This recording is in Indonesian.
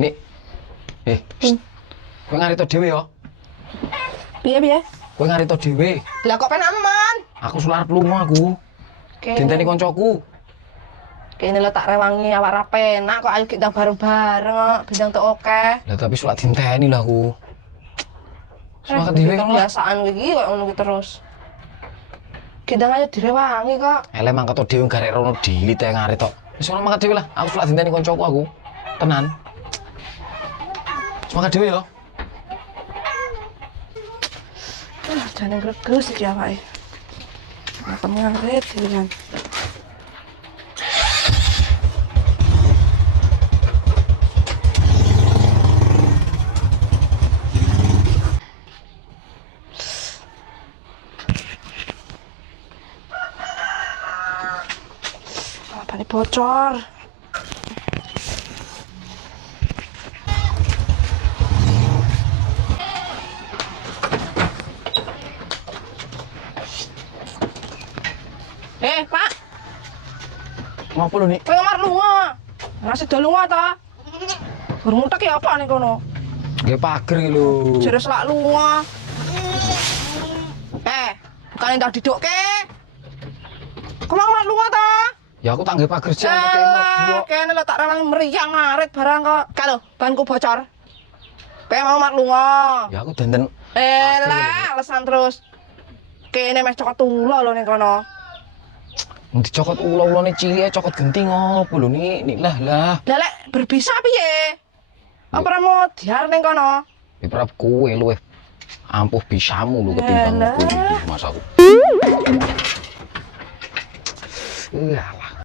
Nik. Kowe ngarito dhewe ya. Piye? Kowe ngarito dhewe. Lah kok penak aman? Aku sular lunga aku. Dinteni koncoku. Kene lho tak rewangi awak ra penak kok ayo kita bareng-bareng kok bintang tok oke. Lah tapi sulat dinteni lah aku. Semangat dhewe kan lah. Kebiasaan iki kok ngono ki terus. Kita ayo direwangi kok. Ele mangkat to dhewe garek rono dilit ae ngarit tok. Wis ono mangkat dhewe lah. Aku sulat dinteni koncoku aku. Tenan. Semangat dhewe ya. Jangan greges iki awake. Apa ngarit iki kan. Apa nih bocor? Pak. Ngopo lho, Nik? Kowe ngamar lunga. Nasi do lunga ta? Bermutek ya apa nih kono? Nggih pager iki lho. Jere selak lunga. Bukan tak didukke. Kok ngamar lunga ta? Ya aku tak nggih pager jan kene. Kene lho tak rewangi meriang ngarit barang kok. Kalau banku bocor. Kowe mau mat lunga. Ya aku dandan. Lah, alasan terus. Kene mes cokot ula lho ning kono. Dicokot ula-ulane cilik cokot genting ngopo lho Nik lah. Lah lek berbisa piye? Apa ra mau diar ning kono? Ya prap kowe luwih ampuh bisamu lho ketimbang aku iki masaku.